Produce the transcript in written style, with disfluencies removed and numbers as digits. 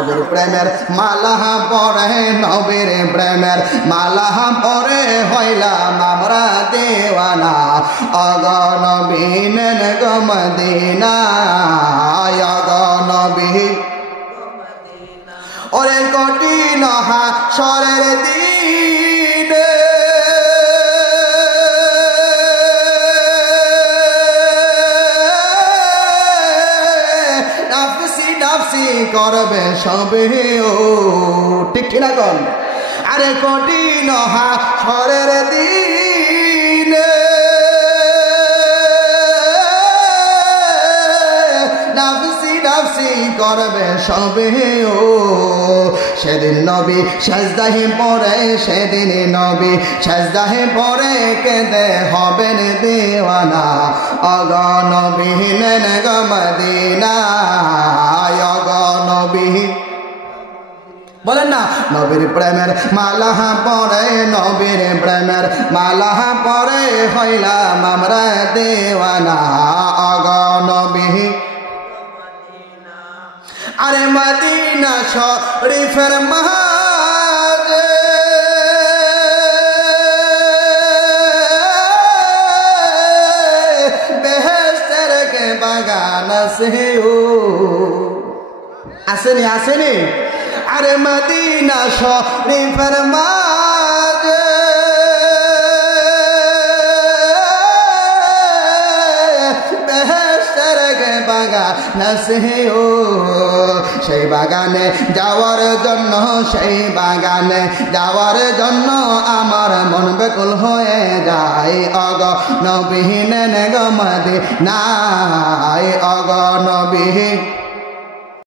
নবীর প্রেমের মালা পরে নবীর প্রেমের মালা পরে হইলাম আমরা দেওয়ানা অগ নবী নেন গো মদিনা অগ নবী ওরে কঠিন হাসরের দিনে নাফসি করবে সবে ও ঠিক কিনা কোন আরে কঠিন হাসরের দিনে নাফসি করবে সবে ও সেদিন নবী সাজদাহে পড়ে সেদিন নবী সাজদাহে পড়ে কেঁদে হবেন দেওয়ানা অগ নবী নেন গো মদিনা অগ নবী বলেন না নবীর প্রেমের মালা পরে নবীর প্রেমের মালা পরে হইলাম আমরা দেওয়ানা অগ নবী আরে মদিনা শরীফের মাঝে বেহেশতের কে বাগান আছে ও আসেনি আসেনি আরে মদিনা শরীফের মাঝে বেহেশতের কে বাগান আছে ও সেই বাগানে যাওয়ার জন্য সেই বাগানে যাওয়ার জন্য আমার মন বেকুল হয়ে যায় অগ নবী নেন গো মদিনা অগ নবী